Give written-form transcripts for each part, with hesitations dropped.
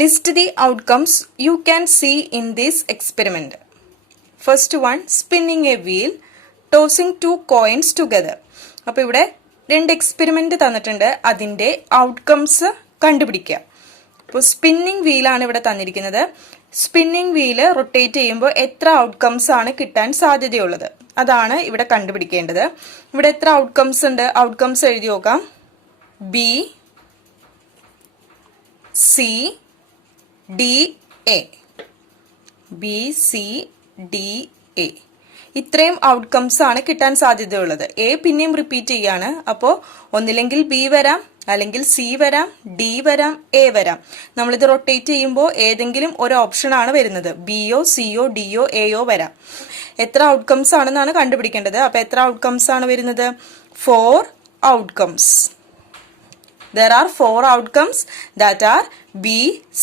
List the outcomes you can see in this experiment. First one, spinning a wheel, tossing two coins together. അപ്പോൾ ഇവിടെ രണ്ട് experiment തന്നിട്ടുണ്ട്, അതിൻ്റെ outcomes കണ്ടുപിടിക്കുക. അപ്പോൾ സ്പിന്നിങ് വീലാണ് ഇവിടെ തന്നിരിക്കുന്നത്. സ്പിന്നിങ് വീല് റൊട്ടേറ്റ് ചെയ്യുമ്പോൾ എത്ര ഔട്ട്കംസ് ആണ് കിട്ടാൻ സാധ്യതയുള്ളത്, അതാണ് ഇവിടെ കണ്ടുപിടിക്കേണ്ടത്. ഇവിടെ എത്ര ഔട്ട്കംസ് ഉണ്ട്? ഔട്ട്കംസ് എഴുതി നോക്കാം. B, C, D, A. B, C, D, A. ഇത്രയും ഔട്ട്കംസ് ആണ് കിട്ടാൻ സാധ്യതയുള്ളത്. എ പിന്നെയും റിപ്പീറ്റ് ചെയ്യാണ്. അപ്പോൾ ഒന്നില്ലെങ്കിൽ ബി വരാം, അല്ലെങ്കിൽ സി വരാം, ഡി വരാം, എ വരാം. നമ്മളിത് റൊട്ടേറ്റ് ചെയ്യുമ്പോൾ ഏതെങ്കിലും ഒരു ഓപ്ഷൻ ആണ് വരുന്നത്. ബിയോ, സിയോ, ഡിയോ, എയോ വരാം. എത്ര ഔട്ട്കംസ് ആണെന്നാണ് കണ്ടുപിടിക്കേണ്ടത്. അപ്പൊ എത്ര ഔട്ട്കംസ് ആണ് വരുന്നത്? 4 outcomes. There are 4 outcomes that are B,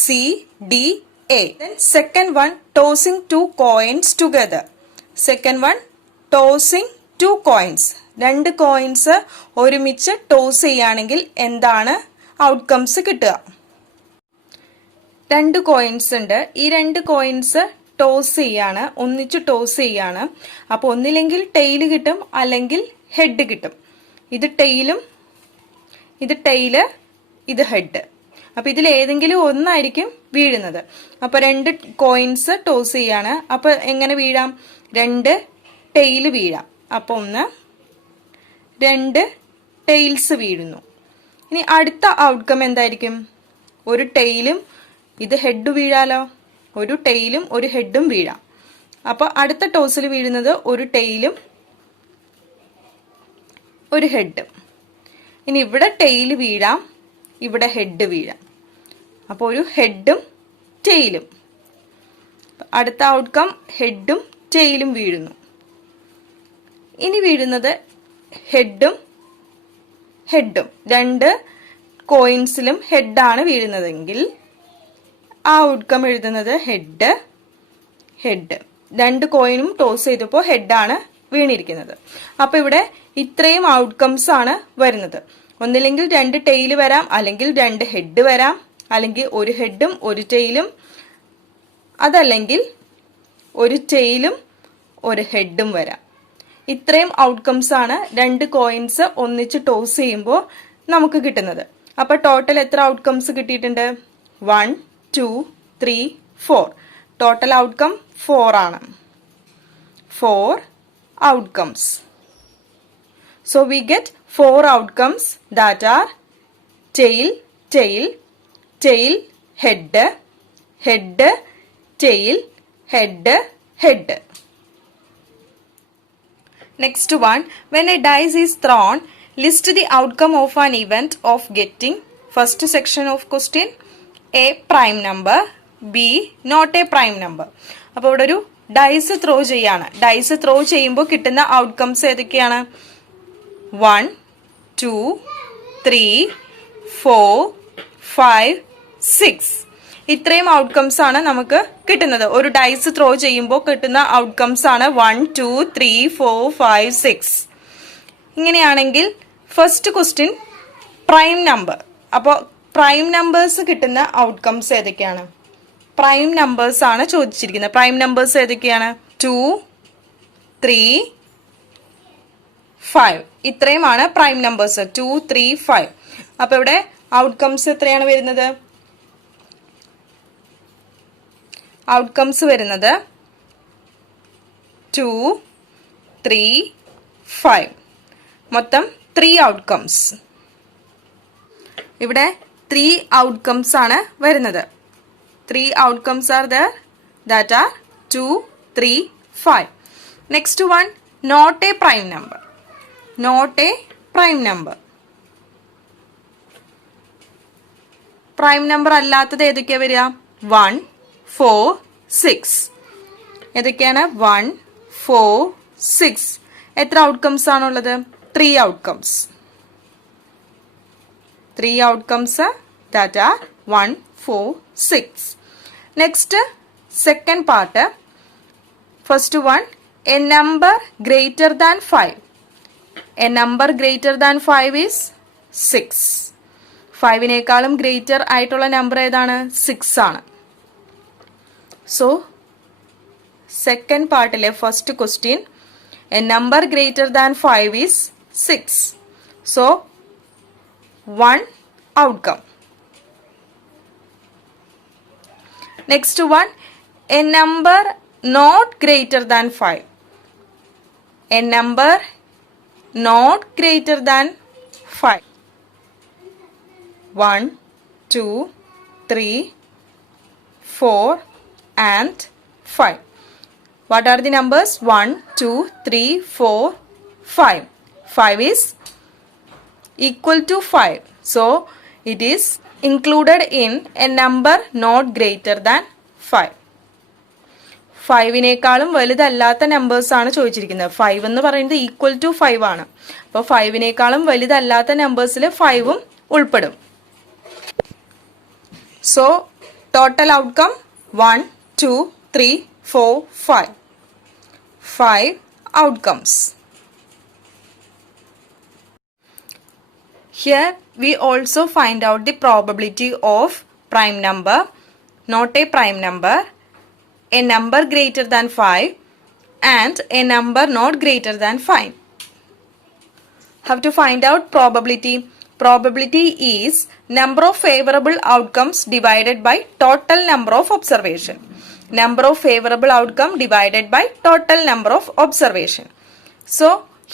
C, D, A. Then second one, tossing 2 coins together. Second one, tossing 2 coins. 2 coins ഒരുമിച്ച് ടോസ് ചെയ്യുകയാണെങ്കിൽ എന്താണ് ഔട്ട്കംസ് കിട്ടുക? 2 കോയിൻസ് ഉണ്ട്. ഈ 2 കോയിൻസ് ടോസ് ചെയ്യാണ്, ഒന്നിച്ച് ടോസ് ചെയ്യാണ്. അപ്പോൾ ഒന്നില്ലെങ്കിൽ ടെയിൽ കിട്ടും, അല്ലെങ്കിൽ ഹെഡ് കിട്ടും. ഇത് ടെയിലും ഇത് ടെയില്, ഇത് ഹെഡ്. അപ്പൊ ഇതിൽ ഏതെങ്കിലും ഒന്നായിരിക്കും വീഴുന്നത്. അപ്പൊ 2 കോയിൻസ് ടോസ് ചെയ്യാണ്. അപ്പൊ എങ്ങനെ വീഴാം? 2 ടെയില് വീഴാം. അപ്പൊ 2 ടെയിൽസ് വീഴുന്നു. ഇനി അടുത്ത ഔട്ട്കം എന്തായിരിക്കും? ഒരു ടെയിലും ഇത് ഹെഡ് വീഴാലോ. ഒരു ടെയിലും ഒരു ഹെഡും വീഴാം. അപ്പൊ അടുത്ത ടോസിൽ വീഴുന്നത് ഒരു ടെയിലും ഒരു ഹെഡും. ഇനി ഇവിടെ ടെയിൽ വീഴാം, ഇവിടെ ഹെഡ് വീഴാം. അപ്പോൾ ഒരു ഹെഡും ടെയിലും. അടുത്ത ഔട്ട്കം ഹെഡും ടെയിലും വീഴുന്നു. ഇനി വീഴുന്നത് ഹെഡും ഹെഡും. 2 കോയിൻസിലും ഹെഡാണ് വീഴുന്നതെങ്കിൽ ആ ഔട്ട്കം എഴുതുന്നത് ഹെഡ് ഹെഡ്. 2 കോയിനും ടോസ് ചെയ്തപ്പോൾ ഹെഡാണ് വീണിരിക്കുന്നത്. അപ്പൊ ഇവിടെ ഇത്രയും ഔട്ട്കംസ് ആണ് വരുന്നത്. ഒന്നില്ലെങ്കിൽ 2 ടെയിൽ വരാം, അല്ലെങ്കിൽ 2 ഹെഡ് വരാം, അല്ലെങ്കിൽ ഒരു ഹെഡും ഒരു ടെയിലും, അതല്ലെങ്കിൽ ഒരു ടെയിലും ഒരു ഹെഡും വരാം. ഇത്രയും ഔട്ട്കംസ് ആണ് 2 കോയിൻസ് ഒന്നിച്ച് ടോസ് ചെയ്യുമ്പോൾ നമുക്ക് കിട്ടുന്നത്. അപ്പൊ ടോട്ടൽ എത്ര ഔട്ട്കംസ് കിട്ടിയിട്ടുണ്ട്? 1, 2, 3, 4. ടോട്ടൽ ഔട്ട്കം 4 ആണ്. 4 outcomes. So we get 4 outcomes that are tail, tail, tail, head, head, tail, head, head. Next one, when a dice is thrown, list the outcome of an event of getting, first section of question, A prime number, B not a prime number. അപ്പോൾ ഇവിടെ ഒരു dyes throw ചെയ്യാണ്. Dyes throw ചെയ്യുമ്പോൾ കിട്ടുന്ന outcomes ഏതൊക്കെയാണ്? 1, 2, 3, 4, 5, 6. ഇത്രയും outcomes ആണ് നമുക്ക് കിട്ടുന്നത്. ഒരു ഡൈസ് ത്രോ ചെയ്യുമ്പോൾ കിട്ടുന്ന ഔട്ട്കംസ് ആണ് 1, 2, 3, 4, 5, 6. ഇങ്ങനെയാണെങ്കിൽ ഫസ്റ്റ് ക്വസ്റ്റ്യൻ പ്രൈം നമ്പർ. അപ്പോൾ പ്രൈം നമ്പേഴ്സ് കിട്ടുന്ന ഔട്ട്കംസ് ഏതൊക്കെയാണ്? പ്രൈം നമ്പേഴ്സ് ആണ് ചോദിച്ചിരിക്കുന്നത്. പ്രൈം നമ്പേഴ്സ് ഏതൊക്കെയാണ്? 2, 3, 5. ഇത്രയുമാണ് പ്രൈം നമ്പേഴ്സ്. 2, 3, 5. അപ്പൊ ഇവിടെ ഔട്ട്കംസ് എത്രയാണ് വരുന്നത്? ഔട്ട്കംസ് വരുന്നത് 2, 3, 5. മൊത്തം 3 ഔട്ട്കംസ്. ഇവിടെ 3 ഔട്ട്കംസ് ആണ് വരുന്നത്. 3 outcomes are there, that are 2, 3, 5. Next one, not a prime number. Not a prime number. Prime number അല്ലാത്തത് ഏതൊക്കെയാ വരിക? 1, 4, 6. ഏതൊക്കെയാണ്? 1, 4, 6. എത്ര ഔട്ട്കംസ് ആണുള്ളത്? 3 outcomes. 3 outcomes that are 1, 4, 6. Next, second part. First one, a number greater than 5. A number greater than 5 is 6. 5നേക്കാളും greater ആയിട്ടുള്ള number ഏതാണ്? 6 ആണ്. സോ സെക്കൻഡ് പാർട്ടിലെ first question, a number greater than 5 is 6. So 1 outcome. Next one, a number not greater than 5. A number not greater than 5. 1, 2, 3, 4 and 5. What are the numbers? 1, 2, 3, 4, 5. 5 is equal to 5. So it is included in a number not greater than 5. 5നേക്കാളും വലുതല്ലാത്ത numbers ആണ് ചോദിച്ചിരിക്കുന്നത്. 5 എന്ന് പറയുന്നത് equal to 5 ആണ്. അപ്പോൾ 5നേക്കാളും വലുതല്ലാത്ത നമ്പേഴ്സിൽ 5ഉം ഉൾപ്പെടും. So total outcome 1, 2, 3, 4, 5. 5 outcomes. Here we also find out the probability of prime number, not a prime number, a number greater than 5 and a number not greater than 5. Have to find out probability. Probability is number of favorable outcomes divided by total number of observation. Number of favorable outcome divided by total number of observation. So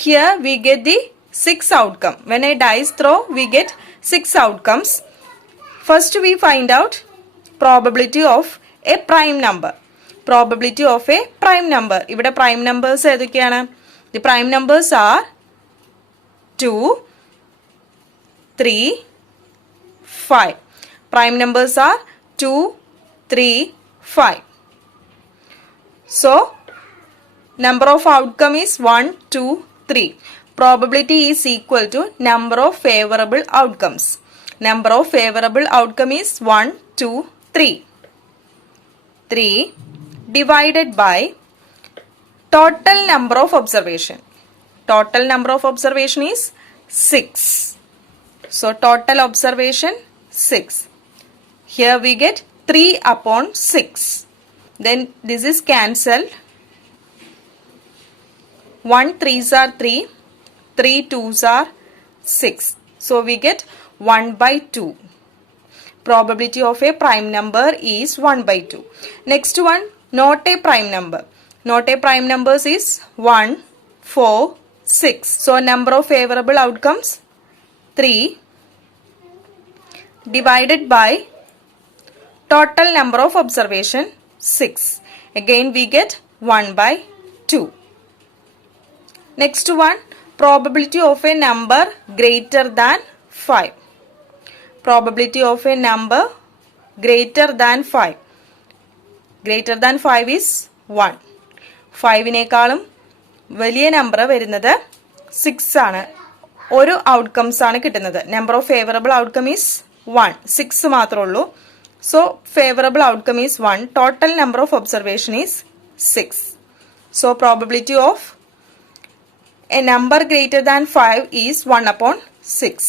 here we get the 6 outcome. When a dice throw, we get 6 outcomes. First we find out probability of a prime number. Probability of a prime number. ഇവിടെ prime numbers ഏതൊക്കെയാണ്? The prime numbers are 2, 3, 5. Prime numbers are 2, 3, 5. So number of outcome is 1, 2, 3. Probability is equal to number of favorable outcomes. Number of favorable outcome is 1, 2, 3. 3 divided by total number of observation. Total number of observation is 6. So total observation 6. Here we get 3 upon 6. Then this is cancelled. 1 3s are 3. 3 2s are 6. So we get 1 by 2. Probability of a prime number is 1 by 2. Next one, not a prime number. Not a prime numbers is 1, 4, 6. So number of favorable outcomes 3 divided by total number of observation 6. Again we get 1 by 2. Next one, probability of a number greater than 5. Probability of a number greater than 5. Greater than 5 is 1. 5നേക്കാളും വലിയ number വരുന്നത് 6 ആണ്. ഒരു outcomes ആണ് കിട്ടുന്നത്. Number of favourable outcome is 1. 6 മാത്രമേ ഉള്ളൂ. So favourable outcome is 1. Total number of observation is 6. So probability of a number greater than 5 is 1 upon 6.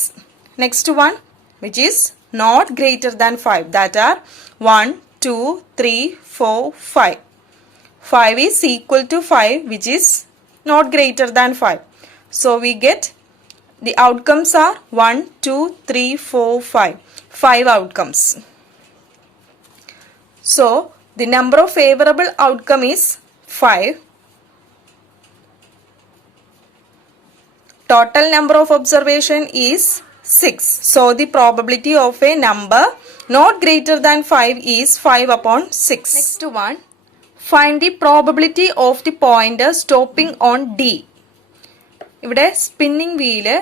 Next one, which is not greater than 5, that are 1, 2, 3, 4, 5. 5 is equal to 5, which is not greater than 5. So we get the outcomes are 1, 2, 3, 4, 5. 5 outcomes. So the number of favorable outcome is 5. Total number of observation is 6. So the probability of a number not greater than 5 is 5 upon 6. Next one, find the probability of the pointer stopping on D. ഇവിടെ spinning wheel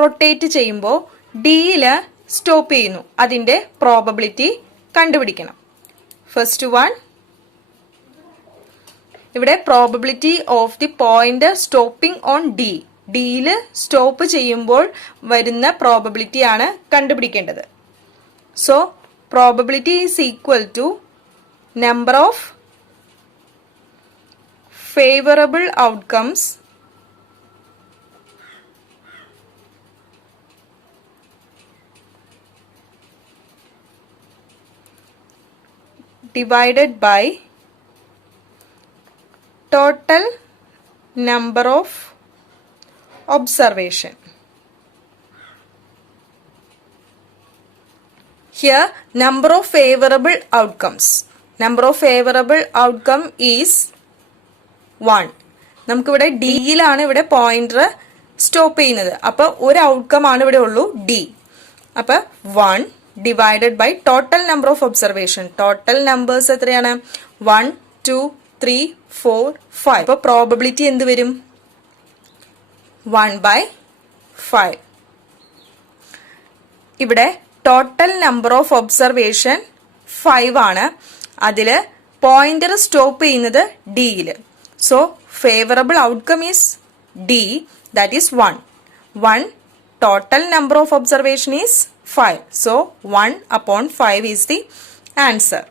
rotate ചെയ്യുമ്പോൾ ഡിയിൽ stop ചെയ്യുന്നു. അതിൻ്റെ probability കണ്ടുപിടിക്കണം. First one, ഇവിടെ probability of the pointer stopping on D. ഡിയിൽ stop ചെയ്യുമ്പോൾ വരുന്ന പ്രോബബിലിറ്റി ആണ് കണ്ടുപിടിക്കേണ്ടത്. So probability is equal to number of favourable outcomes divided by total number of observation. Here number of favorable outcomes. Number of favorable outcome is 1. നമുക്കിവിടെ ഡിയിലാണ് ഇവിടെ pointer stop ചെയ്യുന്നത്. അപ്പൊ ഒരു ഔട്ട്കം ആണ് ഇവിടെ ഉള്ളൂ ഡി. അപ്പൊ 1 divided by total number of observation. Total numbers എത്രയാണ്? 1 2 3 4 5. അപ്പൊ പ്രോബബിലിറ്റി എന്ത് വരും? 1/5. ഇവിടെ ടോട്ടൽ നമ്പർ ഓഫ് ഒബ്സർവേഷൻ 5 ആണ്. അതില് പോയിന്റർ സ്റ്റോപ്പ് ചെയ്യുന്നത് ഡിയിൽ. So favourable outcome is D, that is 1. 1 total number of observation is 5. So 1/5 is the answer.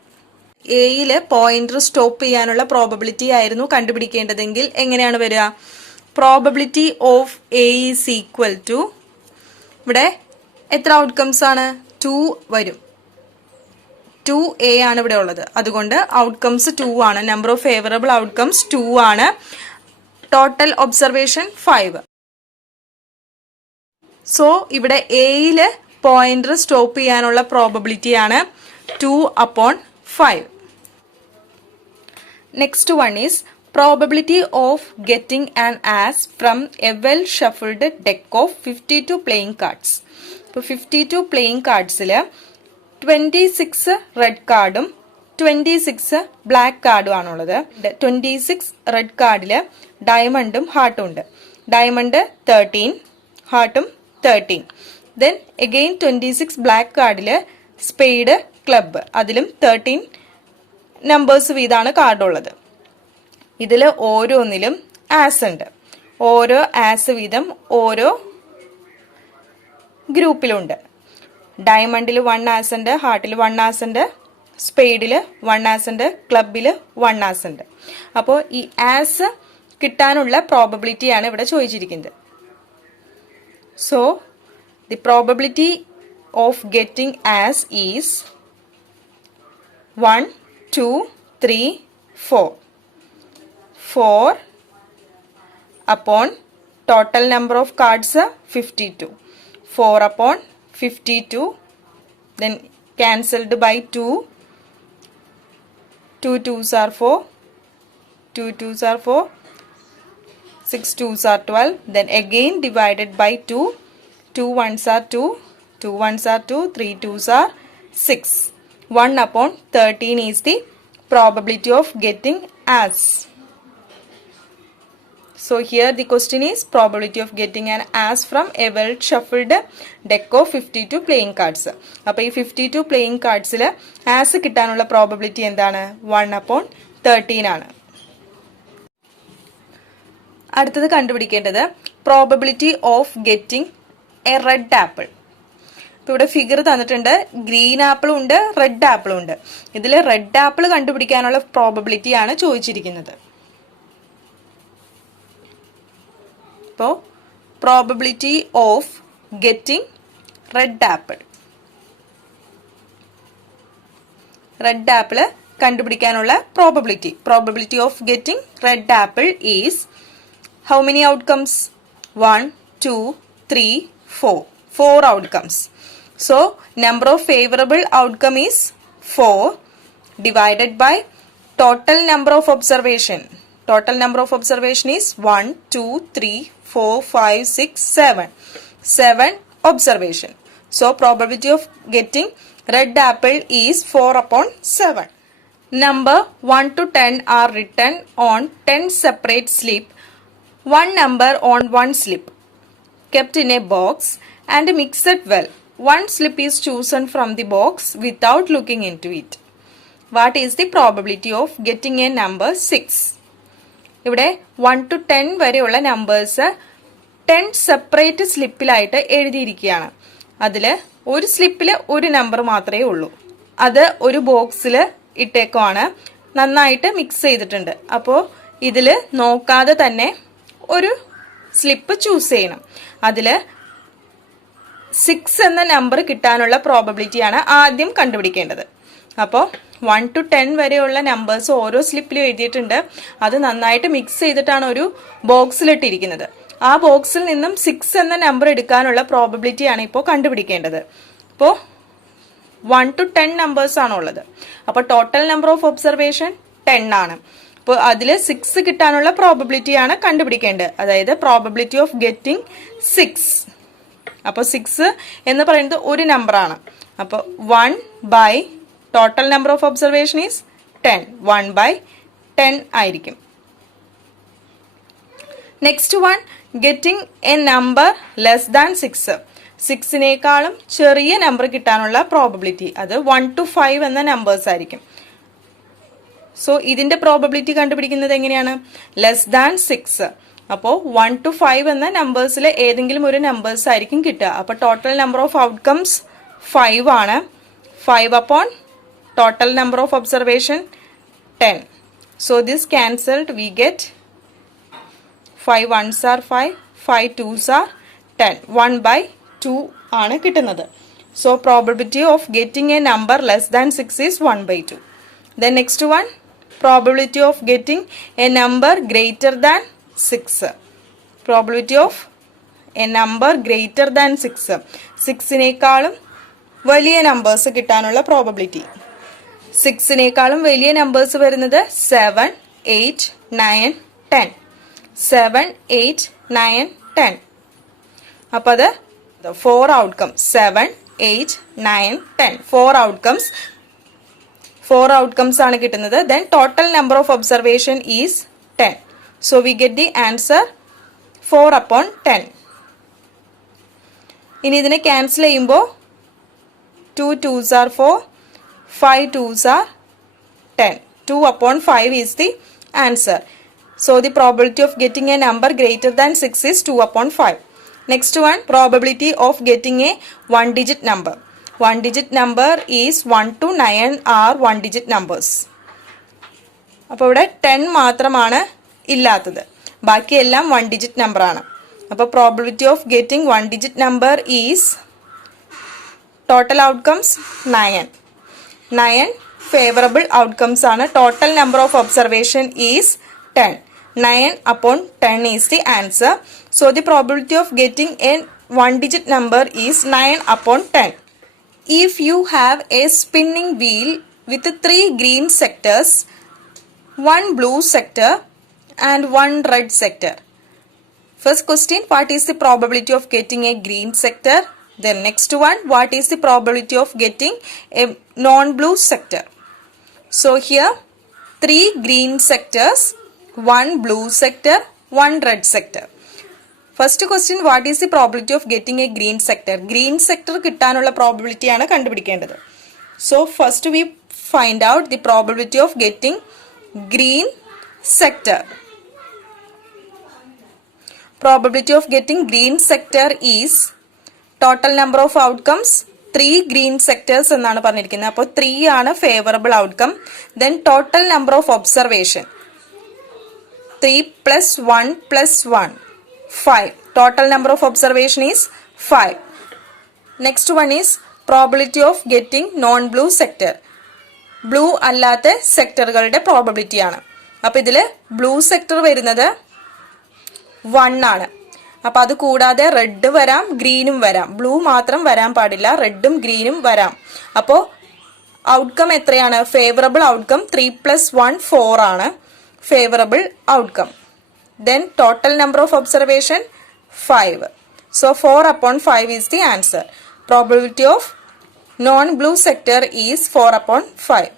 എയില് പോയിന്റർ സ്റ്റോപ്പ് ചെയ്യാനുള്ള പ്രോബബിലിറ്റി ആയിരുന്നു കണ്ടുപിടിക്കേണ്ടതെങ്കിൽ എങ്ങനെയാണ് വരിക? Probability of A is equal to, ഇവിടെ എത്ര ഔട്ട്കംസ് ആണ്? 2 വരും. 2a ആണ് ഇവിടെ ഉള്ളത്. അതുകൊണ്ട് ഔട്ട്കംസ് 2 ആണ്. നമ്പർ ഓഫ് ഫേവറബിൾ ഔട്ട്കംസ് 2 ആണ്. Total observation 5. സോ ഇവിടെ എയില് പോയിന്റർ സ്റ്റോപ്പ് ചെയ്യാനുള്ള പ്രോബബിലിറ്റി ആണ് 2/5. Next one is probability of getting an as from A well shuffled deck of 52 playing cards. ഇപ്പോൾ 52 പ്ലേയിങ് കാർഡ്സിൽ 26 റെഡ് കാർഡും 26 ബ്ലാക്ക് കാർഡും ആണുള്ളത്. 26 റെഡ് കാർഡില് ഡയമണ്ടും ഹാർട്ടും ഉണ്ട്. ഡയമണ്ട് 13, ഹാർട്ടും 13. ദെൻ അഗെയിൻ 26 ബ്ലാക്ക് കാർഡില് സ്പെയ്ഡ്, ക്ലബ്ബ്, അതിലും 13 നമ്പേഴ്സ് വീതമാണ് കാർഡുള്ളത്. ഇതിൽ ഓരോന്നിലും ആസ് ഉണ്ട്. ഓരോ ആസ് വീതം ഓരോ ഗ്രൂപ്പിലുണ്ട്. ഡയമണ്ടിൽ 1 ആസ് ഉണ്ട്, ഹാർട്ടിൽ 1 ആസ് ഉണ്ട്, സ്പെയ്ഡിൽ 1 ആസ് ഉണ്ട്, ക്ലബിൽ 1 ആസ് ഉണ്ട്. അപ്പോൾ ഈ ആസ് കിട്ടാനുള്ള പ്രോബബിലിറ്റിയാണ് ഇവിടെ ചോദിച്ചിരിക്കുന്നത്. So the probability of getting as is 1 2 3 4. 4 upon total number of cards 52. 4/52, then cancelled by 2. 2 2s are 4. 2 2s are 4. 6 2s are 12. Then again divided by 2. 2 1s are 2. 2 1s are 2. 3 2s are 6. 1/13 is the probability of getting as. So here the question is probability of getting an as from a well shuffled deck of 52 playing cards. അപ്പോൾ ഈ 52 playing cardsൽ as കിട്ടാനുള്ള probability എന്താണ്? 1/13 ആണ്. അടുത്തത് കണ്ടുപിടിക്കേണ്ടത് probability of getting A red apple. ഇപ്പൊ ഇവിടെ figure തന്നിട്ടുണ്ട്. ഗ്രീൻ ആപ്പിളും ഉണ്ട്, റെഡ് ആപ്പിളും ഉണ്ട്. ഇതിൽ റെഡ് ആപ്പിൾ കണ്ടുപിടിക്കാനുള്ള പ്രോബബിലിറ്റി ആണ് ചോദിച്ചിരിക്കുന്നത്. ഇപ്പോൾ probability of getting red apple. Red apple കണ്ടുപിടിക്കാനുള്ള probability of getting red apple is how many outcomes? 1 2 3 4. 4 outcomes. So number of favorable outcome is 4 divided by total number of observation. Total number of observation is 1 2 3 4 5 6 7. 7 observation. So probability of getting red apple is 4/7. Number 1 to 10 are written on 10 separate slip. One number on one slip kept in a box and mixed well. One slip is chosen from the box without looking into it. What is the probability of getting a number 6? ഇവിടെ 1 to 10 വരെയുള്ള numbers 10 separate സ്ലിപ്പിലായിട്ട് എഴുതിയിരിക്കുകയാണ്. അതിൽ ഒരു സ്ലിപ്പിൽ ഒരു number മാത്രമേ ഉള്ളൂ. അത് ഒരു ബോക്സിൽ ഇട്ടേക്കുവാണ്. നന്നായിട്ട് മിക്സ് ചെയ്തിട്ടുണ്ട്. അപ്പോൾ ഇതിൽ നോക്കാതെ തന്നെ ഒരു സ്ലിപ്പ് ചൂസ് ചെയ്യണം. അതിൽ 6 എന്ന നമ്പർ കിട്ടാനുള്ള പ്രോബബിലിറ്റിയാണ് ആദ്യം കണ്ടുപിടിക്കേണ്ടത്. അപ്പോൾ 1 to 10 വരെയുള്ള നമ്പേഴ്സ് ഓരോ സ്ലിപ്പിലും എഴുതിയിട്ടുണ്ട്. അത് നന്നായിട്ട് മിക്സ് ചെയ്തിട്ടാണ് ഒരു ബോക്സിലിട്ടിരിക്കുന്നത്. ആ ബോക്സിൽ നിന്നും 6 എന്ന നമ്പർ എടുക്കാനുള്ള പ്രോബബിലിറ്റിയാണ് ഇപ്പോൾ കണ്ടുപിടിക്കേണ്ടത്. ഇപ്പോൾ 1 to 10 നമ്പേഴ്സ് ആണുള്ളത്. അപ്പോൾ ടോട്ടൽ നമ്പർ ഓഫ് ഒബ്സർവേഷൻ 10 ആണ്. അപ്പോൾ അതിൽ 6 കിട്ടാനുള്ള പ്രോബബിലിറ്റിയാണ് കണ്ടുപിടിക്കേണ്ടത്. അതായത് പ്രോബബിലിറ്റി ഓഫ് ഗെറ്റിംഗ് 6. അപ്പോൾ 6 എന്ന് പറയുന്നത് ഒരു നമ്പറാണ്. അപ്പോൾ 1 by total number of observation is 10. 1 by 10 ആയിരിക്കും. Next one, getting a number less than 6. 6നേക്കാളും ചെറിയ നമ്പർ കിട്ടാനുള്ള പ്രോബബിലിറ്റി അത് 1 to 5 എന്ന നമ്പേഴ്സ് ആയിരിക്കും. സോ ഇതിന്റെ പ്രോബബിലിറ്റി കണ്ടുപിടിക്കുന്നത് എങ്ങനെയാണ്? Less than 6. അപ്പോൾ 1 to 5 എന്ന നമ്പേഴ്സിലെ ഏതെങ്കിലും ഒരു നമ്പേഴ്സ് ആയിരിക്കും കിട്ടുക. അപ്പോൾ ടോട്ടൽ നമ്പർ ഓഫ് ഔട്ട്കംസ് 5 ആണ്. 5 upon total number of observation 10. So this cancelled, we get 5 ones are 5, 5 twos are 10. 1 by 2 ആണ് കിട്ടുന്നത്. So probability of getting a number less than 6 is 1 by 2. Then next one, probability of getting a number greater than 6. Probability of a number greater than 6. 6നേക്കാളും വലിയ numbers കിട്ടാനുള്ള probability. 6നേക്കാളും വലിയ numbers വരുന്നത് 7, 8, 9, 10. 7, 8, 9, 10. അപ്പോൾ അത് 4 outcomes 7, 8, 9, 10. 4 outcomes ആണ് കിട്ടുന്നത്. Then total number of observation is 10. So we get the answer 4 upon 10. ഇനി ഇതിനെ ക്യാൻസൽ ചെയ്യുമ്പോൾ 2 twos are 4, 5 twos are 10. 2 upon 5 is the answer. So the probability of getting a number greater than 6 is 2 upon 5. Next one, probability of getting a 1-digit number. 1-digit number is 1 to 9 are 1-digit numbers. അപ്പോൾ ഇവിടെ 10 മാത്രമാണ് ഇല്ലാത്തത്. ബാക്കിയെല്ലാം 1-digit number ആണ്. അപ്പോൾ probability of getting 1-digit number is total outcomes 9. 9 favorable outcomes ആണ്. Total number of observation is 10. 9 upon 10 is the answer. So the probability of getting a 1-digit number is 9 upon 10. If you have a spinning wheel with 3 green sectors, 1 blue sector and 1 red sector. First question, what is the probability of getting a green sector? Then next one, what is the probability of getting a non-blue sector? So here 3 green sectors, 1 blue sector, 1 red sector. First question, what is the probability of getting a green sector? Green sector കിട്ടാനുള്ള probability ആണ് കണ്ടുപിടിക്കേണ്ടത്. So first we find out the probability of getting green sector. Probability of getting green sector is total number of outcomes 3 green sectors എന്നാണ് പറഞ്ഞിരിക്കുന്നത്. അപ്പോൾ 3 ആണ് favourable outcome. Then total number of observation 3 plus 1 plus 1 5. Total number of observation is 5. Next one is probability of getting non-blue sector. Blue അല്ലാത്ത സെക്ടറുകളുടെ probability ആണ്. അപ്പോൾ ഇതിൽ blue sector വരുന്നത് 1 ആണ്. അപ്പോൾ അത് കൂടാതെ റെഡ് വരാം, ഗ്രീനും വരാം. ബ്ലൂ മാത്രം വരാൻ പാടില്ല, റെഡും ഗ്രീനും വരാം. അപ്പോൾ ഔട്ട്കം എത്രയാണ്? ഫേവറബിൾ ഔട്ട്കം 3 plus 1 4 ആണ് favourable outcome. Then total number of observation 5. So 4 upon 5 is the answer. Probability of non-blue sector is 4 upon 5.